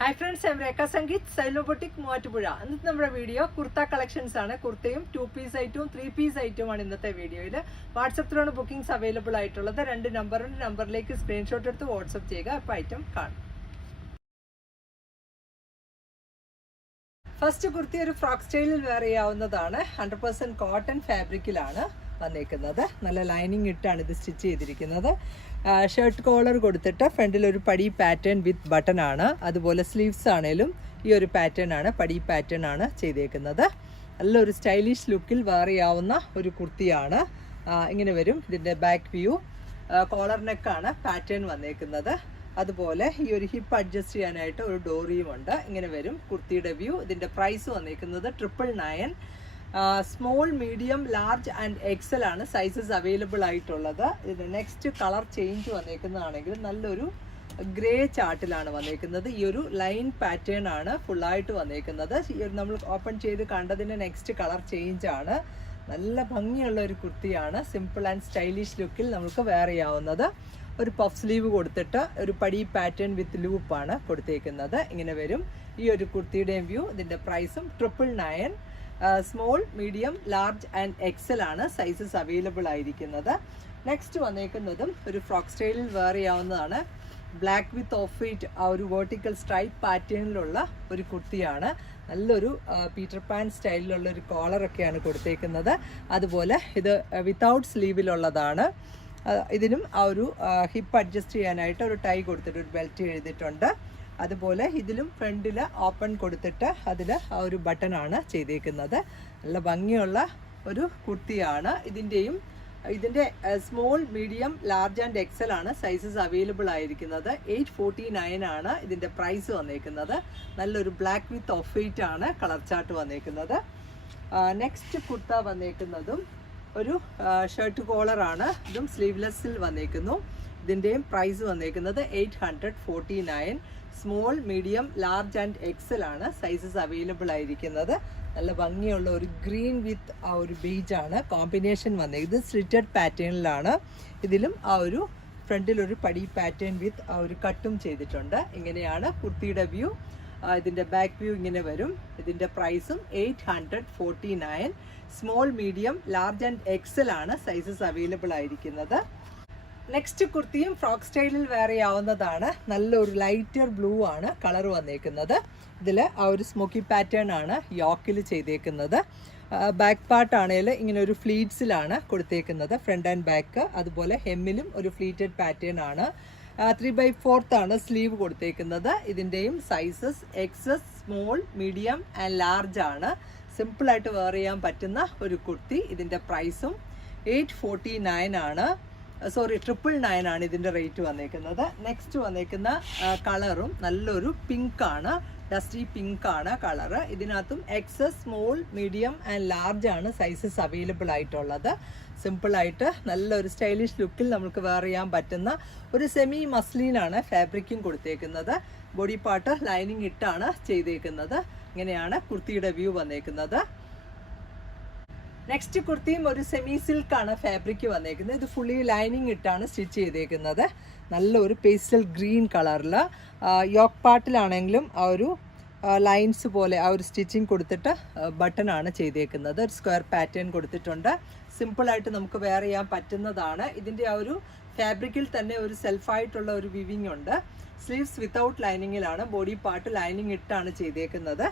Hi friends, I'm Rekha Sangeet, Silo Boutique, Muatupuzha. This is our video, Kurta collections. Kurtayum 2-piece item, 3-piece item in this video. WhatsApp through bookings available. The number like screenshot to WhatsApp chega item card. First kurti ഒരു frock സ്റ്റൈലിൽ wear ചെയ്യാവുന്നതാണ് 100% cotton ഫാബ്രിക്കിലാണ് വന്നിരിക്കുന്നത് നല്ല lining ഇട്ടാണ് ഇത് stitch ചെയ്തിരിക്കുന്നത് shirt collar കൊടുത്തിട്ട് ഫ്രണ്ടിൽ ഒരു പടി പാറ്റേൺ വിത്ത് ബട്ടൺ ആണ് അതുപോലെ സ്ലീവ്സ് ആണേലും ഈ ഒരു പാറ്റേൺ ആണ് പടി പാറ്റേൺ ആണ് ചെയ്തേക്കുന്നത് നല്ലൊരു സ്റ്റൈലിഷ് ലുക്കിൽ വെയർ ചെയ്യാവുന്ന ഒരു കുർത്തിയാണ് ഇങ്ങനെ വരും ഇതിന്റെ ബാക്ക് വ്യൂ കോളർ നെക്ക് ആണ് പാറ്റേൺ വന്നിരിക്കുന്നത് അതുപോലെ ഈ ഒരു ഹിപ്പ് അഡ്ജസ്റ്റ് ചെയ്യാനായിട്ട് ഒരു ഡോറിയും ഉണ്ട് ഇങ്ങനെ വരും കുർത്തിയുടെ വ്യൂ ഇതിന്റെ പ്രൈസ് വന്നിരിക്കുന്നത് 999 small medium large and Excel ആണ് സൈസസ് അവൈലബിൾ ആയിട്ടുള്ളത് ഇതിന്റെ നെക്സ്റ്റ് കളർ ചേഞ്ച് വന്നിരിക്കുന്നതാണെങ്കിൽ നല്ലൊരു ഗ്രേ ചാർട്ടിലാണ് വന്നിരിക്കുന്നത് ഈ ഒരു ലൈൻ പാറ്റേൺ ആണ് ഫുൾ ആയിട്ട് വന്നിരിക്കുന്നത് നമ്മൾ ഓപ്പൺ ചെയ്ത് കണ്ടതിന്റെ നെക്സ്റ്റ് കളർ ചേഞ്ച് ആണ് നല്ല ഭംഗിയുള്ള ഒരു കുർത്തിയാണ് സിമ്പിൾ ആൻഡ് സ്റ്റൈലിഷ് ലുക്കിൽ നമുക്ക് വെയർ ചെയ്യാവുന്നത് ഒരു പഫ് സ്ലീവ് കൊടുത്തിട്ട് ഒരു പടി പാറ്റേൺ വിത്ത് ലൂപ്പാണ് കൊടുത്തേക്കുന്നത് ഇങ്ങനെ വരും ഈ ഒരു കുർത്തിയുടെയും വ്യൂ ഇതിന്റെ പ്രൈസും 999 small medium large and Excel ആണ് സൈസസ് അവൈലബിൾ ആയിരിക്കുന്നത് നെക്സ്റ്റ് വന്നേക്കുന്നതും ഒരു ഫ്രോക്ക് സ്റ്റൈലിൽ വെയർ ചെയ്യാവുന്നതാണ് ബ്ലാക്ക് വിത്ത് ഓഫ് വൈറ്റ് ആ ഒരു വെർട്ടിക്കൽ സ്ട്രൈപ്പ് പാറ്റേണിലുള്ള ഒരു കുർത്തിയാണ് നല്ലൊരു പീറ്റർ പാൻ സ്റ്റൈലിലുള്ള ഒരു കോളറൊക്കെയാണ് കൊടുത്തേക്കുന്നത് അതുപോലെ ഇത് വിത്തൗട്ട് സ്ലീവിലുള്ളതാണ് ഇതിനും ആ ഒരു ഹിപ്പ് അഡ്ജസ്റ്റ് ചെയ്യാനായിട്ട് ഒരു ടൈ കൊടുത്തിട്ട് ഒരു ബെൽറ്റ് എഴുതിയിട്ടുണ്ട് അതുപോലെ ഇതിലും ഫ്രണ്ടിൽ ഓപ്പൺ കൊടുത്തിട്ട് അതിൽ ആ ഒരു ബട്ടൺ ആണ് ചെയ്തേക്കുന്നത് നല്ല ഭംഗിയുള്ള ഒരു കുർത്തിയാണ് ഇതിൻ്റെ small medium large and Excel ആണ് സൈസസ് അവൈലബിൾ ആയിരിക്കുന്നത് 849 ആണ് ഇതിൻ്റെ പ്രൈസ് വന്നേക്കുന്നത് നല്ലൊരു ബ്ലാക്ക് വിത്ത് ഓഫ് വൈറ്റ് ആണ് കളർ ചാർട്ട് വന്നേക്കുന്നത് നെക്സ്റ്റ് കുർത്ത വന്നേക്കുന്നതും ഒരു ഷർട്ട് കോളറാണ് ഇതും സ്ലീവ്ലെസ്സിൽ വന്നേക്കുന്നു ഇതിൻ്റെയും പ്രൈസ് വന്നേക്കുന്നത് 849 small medium large and Excel ആണ് സൈസസ് അവൈലബിൾ ആയിരിക്കുന്നത് നല്ല ഭംഗിയുള്ള ഒരു ഗ്രീൻ വിത്ത് ആ ഒരു ബീജാണ് കോമ്പിനേഷൻ വന്നേക്കുന്നത് സ്ലിറ്റഡ് പാറ്റേണിലാണ് ഇതിലും ആ ഒരു ഫ്രണ്ടിൽ ഒരു പടി പാറ്റേൺ വിത്ത് ആ ഒരു കട്ടും ചെയ്തിട്ടുണ്ട് ഇങ്ങനെയാണ് കുർത്തിയുടെ വ്യൂ ഇതിൻ്റെ ബാക്ക് വ്യൂ ഇങ്ങനെ വരും ഇതിൻ്റെ പ്രൈസും 849 small medium large and Excel ആണ് സൈസസ് അവൈലബിൾ ആയിരിക്കുന്നത് നെക്സ്റ്റ് കുർത്തിയും ഫ്രോക്ക് സ്റ്റൈലിൽ വെയർ ചെയ്യാവുന്നതാണ് നല്ലൊരു ലൈറ്റർ ബ്ലൂ ആണ് കളർ വന്നേക്കുന്നത് ഇതിൽ ആ ഒരു സ്മോക്കി പാറ്റേൺ ആണ് യോക്കിൽ ചെയ്തേക്കുന്നത് ബാക്ക് പാർട്ട് ആണെങ്കിൽ ഇങ്ങനെ ഒരു ഫ്ലീറ്റ്സിലാണ് കൊടുത്തേക്കുന്നത് ഫ്രണ്ട് ആൻഡ് ബാക്ക് അതുപോലെ ഹെമ്മിലും ഒരു ഫ്ലീറ്റഡ് പാറ്റേൺ ആണ് 3/4 ആണ് സ്ലീവ് കൊടുത്തേക്കുന്നത് ഇതിൻ്റെയും sizes XS small medium and large ആണ് സിമ്പിളായിട്ട് വെയർ ചെയ്യാൻ പറ്റുന്ന ഒരു കുർത്തി ഇതിൻ്റെ പ്രൈസും 849 ആണ് 999 ആണ് ഇതിൻ്റെ റേറ്റ് വന്നേക്കുന്നത് നെക്സ്റ്റ് വന്നേക്കുന്ന കളറും നല്ലൊരു പിങ്ക് ആണ് ഡസ്റ്റി പിങ്ക് ആണ് കളറ് ഇതിനകത്തും XS small medium and large ആണ് സൈസസ് അവൈലബിൾ ആയിട്ടുള്ളത് സിമ്പിളായിട്ട് നല്ലൊരു സ്റ്റൈലിഷ് ലുക്കിൽ നമുക്ക് വെയർ ചെയ്യാൻ പറ്റുന്ന ഒരു സെമി മസ്ലിനാണ് ഫാബ്രിക്കും കൊടുത്തേക്കുന്നത് ബോഡി പാർട്ട് ലൈനിങ് ഇട്ടാണ് ചെയ്തേക്കുന്നത് ഇങ്ങനെയാണ് കുർത്തിയുടെ വ്യൂ വന്നേക്കുന്നത് നെക്സ്റ്റ് കുർത്തിയും ഒരു സെമി സിൽക്കാണ് ഫാബ്രിക് വന്നേക്കുന്നത് ഇത് ഫുള്ളി ലൈനിങ് ഇട്ടാണ് സ്റ്റിച്ച് ചെയ്തേക്കുന്നത് നല്ലൊരു പേസ്റ്റൽ ഗ്രീൻ കളറിൽ യോക്ക് പാർട്ടിലാണെങ്കിലും ആ ഒരു ലൈൻസ് പോലെ ആ ഒരു സ്റ്റിച്ചിങ് കൊടുത്തിട്ട് ബട്ടൺ ആണ് ചെയ്തേക്കുന്നത് ഒരു സ്ക്വയർ പാറ്റേൺ കൊടുത്തിട്ടുണ്ട് സിമ്പിളായിട്ട് നമുക്ക് വെയർ ചെയ്യാൻ പറ്റുന്നതാണ് ഇതിൻ്റെ ആ ഒരു ഫാബ്രിക്കിൽ തന്നെ ഒരു സെൽഫായിട്ടുള്ള ഒരു വിവിങ് ഉണ്ട് സ്ലീവ്സ് വിത്തൗട്ട് ലൈനിങ്ങിലാണ് ബോഡി പാർട്ട് ലൈനിങ് ഇട്ടാണ് ചെയ്തേക്കുന്നത്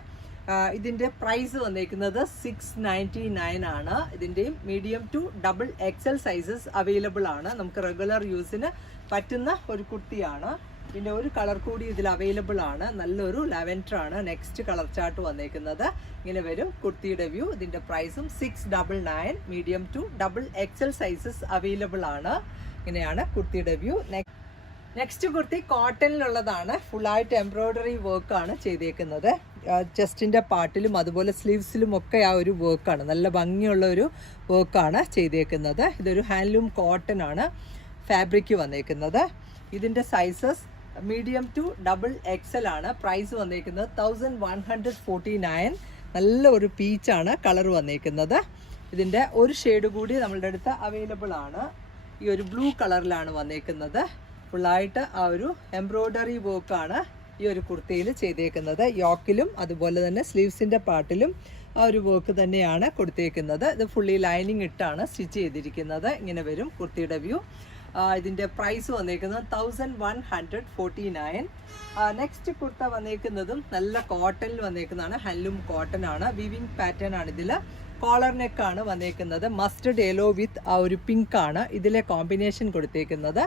ഇതിൻ്റെ പ്രൈസ് വന്നേക്കുന്നത് 699 ആണ് ഇതിൻ്റെയും medium to double XL sizes available ആണ് നമുക്ക് റെഗുലർ യൂസിന് പറ്റുന്ന ഒരു കുർത്തിയാണ് ഇതിൻ്റെ ഒരു കളർ കൂടി ഇതിൽ അവൈലബിൾ ആണ് നല്ലൊരു ലാവൻഡർ ആണ് നെക്സ്റ്റ് കളർ ചാർട്ട് വന്നേക്കുന്നത് ഇങ്ങനെ വരും കുർത്തിയുടെ വ്യൂ ഇതിൻ്റെ പ്രൈസും 699 medium to double XL sizes available ആണ് ഇങ്ങനെയാണ് കുർത്തിയുടെ വ്യൂ നെക്സ്റ്റ് കുർത്തി കോട്ടണിലുള്ളതാണ് ഫുള്ളായിട്ട് എംബ്രോയ്ഡറി വർക്കാണ് ചെയ്തേക്കുന്നത് ചെസ്റ്റിൻ്റെ പാർട്ടിലും അതുപോലെ സ്ലീവ്സിലും ഒക്കെ ആ ഒരു വർക്കാണ് നല്ല ഭംഗിയുള്ള ഒരു വർക്കാണ് ചെയ്തേക്കുന്നത് ഇതൊരു ഹാൻഡ്ലൂം കോട്ടൺ ആണ് ഫാബ്രിക് വന്നേക്കുന്നത് ഇതിൻ്റെ sizes medium to double XL ആണ് പ്രൈസ് വന്നേക്കുന്നത് 1149 നല്ല ഒരു പീച്ചാണ് കളർ വന്നേക്കുന്നത് ഇതിൻ്റെ ഒരു ഷെയ്ഡ് കൂടി നമ്മളുടെ അടുത്ത് അവൈലബിൾ ആണ് ഈ ഒരു ബ്ലൂ കളറിലാണ് വന്നേക്കുന്നത് ഫുള്ളായിട്ട് ആ ഒരു എംബ്രോയ്ഡറി വർക്കാണ് ഈ ഒരു കുർത്തിയിൽ ചെയ്തേക്കുന്നത്. യോക്കിലും അതുപോലെ തന്നെ സ്ലീവ്സിൻ്റെ പാർട്ടിലും ആ ഒരു വർക്ക് തന്നെയാണ് കൊടുത്തേക്കുന്നത്. ഇത് ഫുള്ളി ലൈനിങ് ഇട്ടാണ് സ്റ്റിച്ച് ചെയ്തിരിക്കുന്നത്. ഇങ്ങനെ വരും കുർത്തിയുടെ വ്യൂ. ഇതിൻ്റെ പ്രൈസ് വന്നേക്കുന്നത് 1149. നെക്സ്റ്റ് കുർത്ത വന്നേക്കുന്നതും നല്ല കോട്ടണിൽ വന്നേക്കുന്നതാണ്. ഹാൻഡ്ലൂം കോട്ടൺ ആണ്. വിവിങ് പാറ്റേൺ ആണ് ഇതിൽ. കോളർ നെക്കാണ് വന്നേക്കുന്നത്. മസ്റ്റർഡ് യെല്ലോ വിത്ത് ആ ഒരു പിങ്ക് ആണ് ഇതിലെ കോമ്പിനേഷൻ കൊടുത്തേക്കുന്നത്.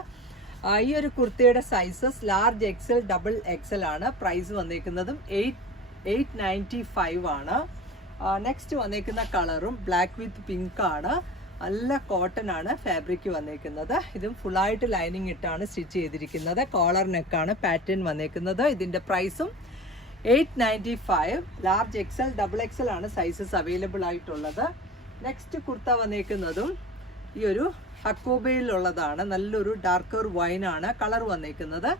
ഈ ഒരു കുർത്തിയുടെ sizes large XL, double XL ആണ്. പ്രൈസ് വന്നേക്കുന്നതും 895 ആണ്. നെക്സ്റ്റ് വന്നേക്കുന്ന കളറും ബ്ലാക്ക് വിത്ത് പിങ്ക് ആണ്. നല്ല കോട്ടൺ ആണ് ഫാബ്രിക് വന്നേക്കുന്നത്. ഇതും ഫുള്ളായിട്ട് ലൈനിങ് ഇട്ടാണ് സ്റ്റിച്ച് ചെയ്തിരിക്കുന്നത്. കോളർ നെക്കാണ് പാറ്റേൺ വന്നേക്കുന്നത്. ഇതിൻ്റെ പ്രൈസും 895. ലാർജ് എക്സൽ, ഡബിൾ എക്സൽ ആണ് സൈസസ് അവൈലബിൾ ആയിട്ടുള്ളത്. നെക്സ്റ്റ് കുർത്ത വന്നേക്കുന്നതും ഈ ഒരു ഹക്കോബയിലുള്ളതാണ്. നല്ലൊരു ഡാർക്കർ വൈൻ ആണ് കളർ വന്നേക്കുന്നത്.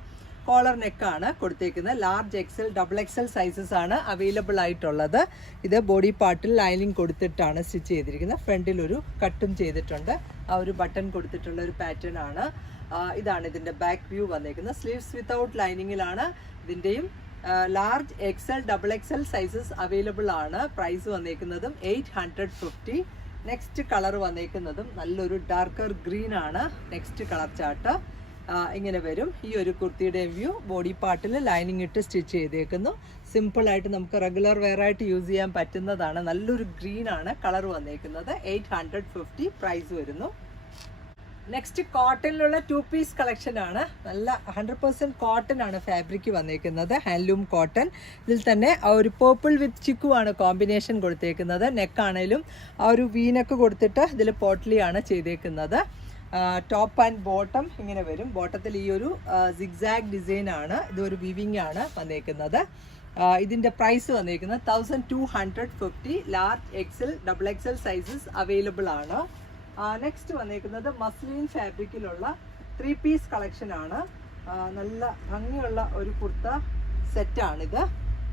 കോളർ നെക്കാണ് കൊടുത്തേക്കുന്നത്. Large XL, double XL sizes ആണ് അവൈലബിൾ ആയിട്ടുള്ളത്. ഇത് ബോഡി പാർട്ടിൽ ലൈനിങ് കൊടുത്തിട്ടാണ് സ്റ്റിച്ച് ചെയ്തിരിക്കുന്നത്. ഫ്രണ്ടിൽ ഒരു കട്ടും ചെയ്തിട്ടുണ്ട്. ആ ഒരു ബട്ടൺ കൊടുത്തിട്ടുള്ള ഒരു പാറ്റേൺ ആണ്. ഇതാണ് ഇതിൻ്റെ ബാക്ക് വ്യൂ വന്നേക്കുന്നത്. സ്ലീവ്സ് വിത്തൗട്ട് ലൈനിങ്ങിലാണ്. ഇതിൻ്റെയും large XL, double XL sizes available ആണ്. പ്രൈസ് വന്നേക്കുന്നതും 850. നെക്സ്റ്റ് കളർ വന്നേക്കുന്നതും നല്ലൊരു ഡാർക്കർ ഗ്രീൻ ആണ്. നെക്സ്റ്റ് കളർ ചാർട്ട് ഇങ്ങനെ വരും. ഈ ഒരു കുർത്തിയുടെ വ്യൂ. ബോഡി പാർട്ടിൽ ലൈനിങ് ഇട്ട് സ്റ്റിച്ച് ചെയ്തേക്കുന്നു. സിമ്പിളായിട്ട് നമുക്ക് റെഗുലർ വെയർ ആയിട്ട് യൂസ് ചെയ്യാൻ പറ്റുന്നതാണ്. നല്ലൊരു ഗ്രീൻ ആണ് കളർ വന്നേക്കുന്നത്. 850 പ്രൈസ് വരുന്നു. നെക്സ്റ്റ് കോട്ടണിലുള്ള 2 പീസ് കളക്ഷൻ ആണ്. നല്ല 100% കോട്ടൺ ആണ് ഫാബ്രിക് വന്നേക്കുന്നത്. Handloom cotton. ഇതിൽ തന്നെ ആ ഒരു പേർപ്പിൾ വിത്ത് ചിക്കു ആണ് കോമ്പിനേഷൻ കൊടുത്തേക്കുന്നത്. നെക്കാണേലും ആ ഒരു വീനക്ക് കൊടുത്തിട്ട് ഇതിൽ പോട്ട്ലിയാണ് ചെയ്തേക്കുന്നത്. ടോപ്പ് ആൻഡ് ബോട്ടം ഇങ്ങനെ വരും. ബോട്ടത്തിൽ ഈ ഒരു സിഗ്സാഗ് ഡിസൈൻ ആണ്. ഇതൊരു വിവിങ് ആണ് വന്നേക്കുന്നത്. ഇതിൻ്റെ പ്രൈസ് വന്നേക്കുന്നത് 1250. Large XL, double XL sizes available ആണ്. നെക്സ്റ്റ് വന്നേക്കുന്നത് മസ്ലിൻ ഫാബ്രിക്കിലുള്ള 3 പീസ് കളക്ഷൻ ആണ്. നല്ല ഭംഗിയുള്ള ഒരു കുർത്ത സെറ്റാണിത്.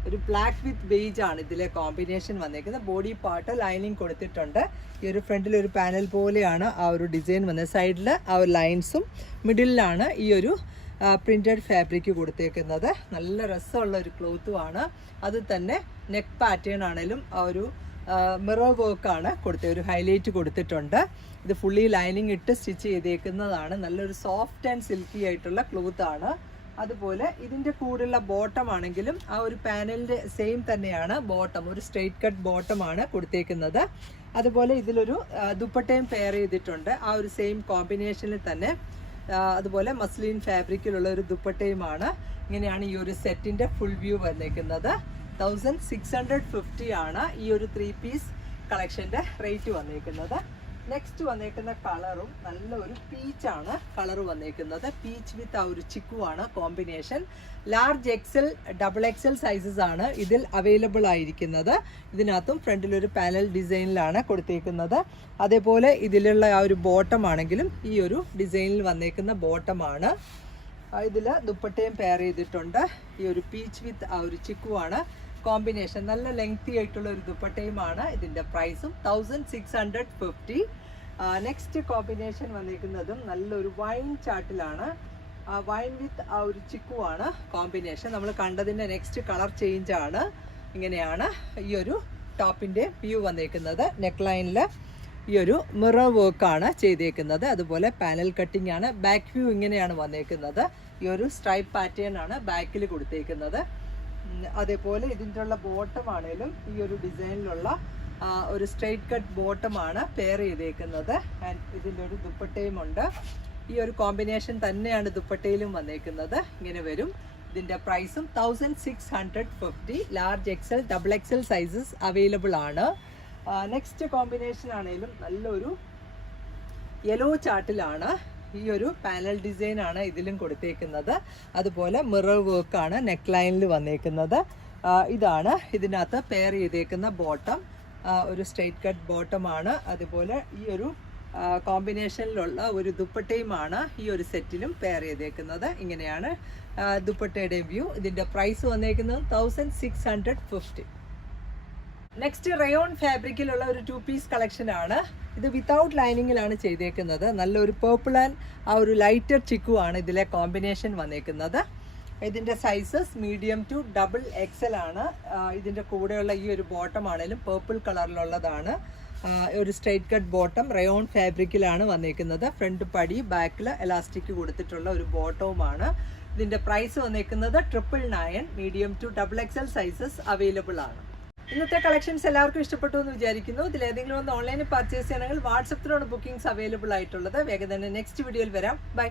ഒരു ബ്ലാക്ക് വിത്ത് ബേജ് ആണ് ഇതിലെ കോമ്പിനേഷൻ വന്നേക്കുന്നത്. ബോഡി പാർട്ട് ലൈനിങ് കൊടുത്തിട്ടുണ്ട്. ഈ ഒരു ഫ്രണ്ടിൽ ഒരു പാനൽ പോലെയാണ് ആ ഒരു ഡിസൈൻ വന്നത്. സൈഡിൽ ആ ഒരു ലൈൻസും മിഡിലാണ് ഈ ഒരു പ്രിൻറ്റഡ് ഫാബ്രിക് കൊടുത്തേക്കുന്നത്. നല്ല രസമുള്ള ഒരു ക്ലോത്തുമാണ്. അത് തന്നെ നെക്ക് പാറ്റേൺ ആണെങ്കിലും ആ ഒരു മിറർ വർക്കാണ് കൊടുത്തത്. ഒരു ഹൈലൈറ്റ് കൊടുത്തിട്ടുണ്ട്. ഇത് ഫുള്ളി ലൈനിങ് ഇട്ട് സ്റ്റിച്ച് ചെയ്തേക്കുന്നതാണ്. നല്ലൊരു സോഫ്റ്റ് ആൻഡ് സിൽക്കി ആയിട്ടുള്ള ക്ലോത്താണ്. അതുപോലെ ഇതിൻ്റെ കൂടെയുള്ള ബോട്ടം ആണെങ്കിലും ആ ഒരു പാനലിൻ്റെ സെയിം തന്നെയാണ്. ബോട്ടം ഒരു സ്ട്രെയിറ്റ് കട്ട് ബോട്ടമാണ് കൊടുത്തേക്കുന്നത്. അതുപോലെ ഇതിലൊരു ദുപ്പട്ടയും പെയർ ചെയ്തിട്ടുണ്ട്. ആ ഒരു സെയിം കോമ്പിനേഷനിൽ തന്നെ. അതുപോലെ മസ്ലിൻ ഫാബ്രിക്കിലുള്ള ഒരു ദുപ്പട്ടയുമാണ്. ഇങ്ങനെയാണ് ഈ ഒരു സെറ്റിൻ്റെ ഫുൾ വ്യൂ വന്നേക്കുന്നത്. 1650 ആണ് ഈ ഒരു 3 പീസ് കളക്ഷൻ്റെ റേറ്റ് വന്നേക്കുന്നത്. നെക്സ്റ്റ് വന്നേക്കുന്ന കളറും നല്ലൊരു പീച്ചാണ് കളർ വന്നേക്കുന്നത്. പീച്ച് വിത്ത് ആ ഒരു ചിക്കു ആണ് combination. Large XL, double XL sizes ആണ് ഇതിൽ അവൈലബിൾ ആയിരിക്കുന്നത്. ഇതിനകത്തും ഫ്രണ്ടിലൊരു പാനൽ ഡിസൈനിലാണ് കൊടുത്തേക്കുന്നത്. അതേപോലെ ഇതിലുള്ള ആ ഒരു ബോട്ടം ആണെങ്കിലും ഈ ഒരു ഡിസൈനിൽ വന്നേക്കുന്ന ബോട്ടമാണ്. ഇതിൽ ദുപ്പട്ടയും പെയർ ചെയ്തിട്ടുണ്ട്. ഈ ഒരു പീച്ച് വിത്ത് ആ ഒരു ചിക്കു ആണ് കോമ്പിനേഷൻ. നല്ല ലെങ്തി ആയിട്ടുള്ള ഒരു ദുപ്പട്ടയുമാണ്. ഇതിൻ്റെ പ്രൈസും 1650. നെക്സ്റ്റ് കോമ്പിനേഷൻ വന്നിരിക്കുന്നതും നല്ലൊരു വൈൻ ചാർട്ടിലാണ്. വൈൻ വിത്ത് ആ ഒരു ചിക്കു ആണ് കോമ്പിനേഷൻ. നമ്മൾ കണ്ടതിൻ്റെ നെക്സ്റ്റ് കളർ ചേഞ്ച് ആണ്. ഇങ്ങനെയാണ് ഈ ഒരു ടോപ്പിൻ്റെ വ്യൂ വന്നേക്കുന്നത്. നെക്ക് ലൈനിൽ ഈ ഒരു മിറർ വർക്കാണ് ചെയ്തേക്കുന്നത്. അതുപോലെ പാനൽ കട്ടിംഗ് ആണ്. ബാക്ക് വ്യൂ ഇങ്ങനെയാണ് വന്നേക്കുന്നത്. ഈ ഒരു സ്ട്രൈപ്പ് പാറ്റേൺ ആണ് ബാക്കിൽ കൊടുത്തേക്കുന്നത്. അതേപോലെ ഇതിൻ്റെ ഉള്ള ബോട്ടം ആണെങ്കിലും ഈ ഒരു ഡിസൈനിലുള്ള ഒരു സ്ട്രെയിറ്റ് കട്ട് ബോട്ടമാണ് പെയർ ചെയ്തേക്കുന്നത്. ആൻഡ് ഇതിൻ്റെ ഒരു ദുപ്പട്ടയും ഉണ്ട്. ഈ ഒരു കോമ്പിനേഷൻ തന്നെയാണ് ദുപ്പട്ടയിലും വന്നേക്കുന്നത്. ഇങ്ങനെ വരും. ഇതിൻ്റെ പ്രൈസും 1650. Large XL, double XL sizes available ആണ്. നെക്സ്റ്റ് കോമ്പിനേഷൻ ആണെങ്കിലും നല്ലൊരു യെല്ലോ ചാർട്ടിലാണ്. ഈ ഒരു പാനൽ ഡിസൈൻ ആണ് ഇതിലും കൊടുത്തേക്കുന്നത്. അതുപോലെ മിറർ വർക്കാണ് നെക്ക് ലൈനിൽ വന്നേക്കുന്നത്. ഇതാണ് ഇതിനകത്ത് പെയർ ചെയ്തേക്കുന്ന ബോട്ടം. ഒരു സ്ട്രെയിറ്റ് കട്ട് ബോട്ടമാണ്. അതുപോലെ ഈ ഒരു കോമ്പിനേഷനിലുള്ള ഒരു ദുപ്പട്ടയുമാണ് ഈ ഒരു സെറ്റിലും പെയർ ചെയ്തേക്കുന്നത്. ഇങ്ങനെയാണ് ദുപ്പട്ടയുടെ വ്യൂ. ഇതിൻ്റെ പ്രൈസ് വന്നേക്കുന്നത് 1650. നെക്സ്റ്റ് റയോൺ ഫാബ്രിക്കിലുള്ള ഒരു 2 പീസ് കളക്ഷൻ ആണ്. ഇത് വിത്തൗട്ട് ലൈനിങ്ങിലാണ് ചെയ്തേക്കുന്നത്. നല്ലൊരു പേർപ്പിൾ ആൻഡ് ആ ഒരു ലൈറ്റർ ചിക്കു ആണ് ഇതിലെ കോമ്പിനേഷൻ വന്നേക്കുന്നത്. ഇതിൻ്റെ sizes medium to double XL ആണ്. ഇതിൻ്റെ കൂടെയുള്ള ഈ ഒരു ബോട്ടം ആണെങ്കിലും പേർപ്പിൾ കളറിലുള്ളതാണ്. ഒരു സ്ട്രൈറ്റ് കട്ട് ബോട്ടം റയോൺ ഫാബ്രിക്കിലാണ് വന്നേക്കുന്നത്. ഫ്രണ്ട് പടി, ബാക്കിൽ എലാസ്റ്റിക് കൊടുത്തിട്ടുള്ള ഒരു ബോട്ടവുമാണ്. ഇതിൻ്റെ പ്രൈസ് വന്നേക്കുന്നത് 999. Medium to double XL sizes available ആണ്. ഇന്നത്തെ കളക്ഷൻസ് എല്ലാവർക്കും ഇഷ്ടപ്പെട്ടു എന്ന് വിചാരിക്കുന്നു. ഇതിലേതെങ്കിലും ഒന്ന് ഓൺലൈനിൽ പർച്ചേസ് ചെയ്യണമെങ്കിൽ വാട്സപ്പിലാണ് ബുക്കിംഗ്സ് അവൈലബിൾ ആയിട്ടുള്ളത്. വേഗം തന്നെ നെക്സ്റ്റ് വീഡിയോയിൽ വരാം. ബൈ.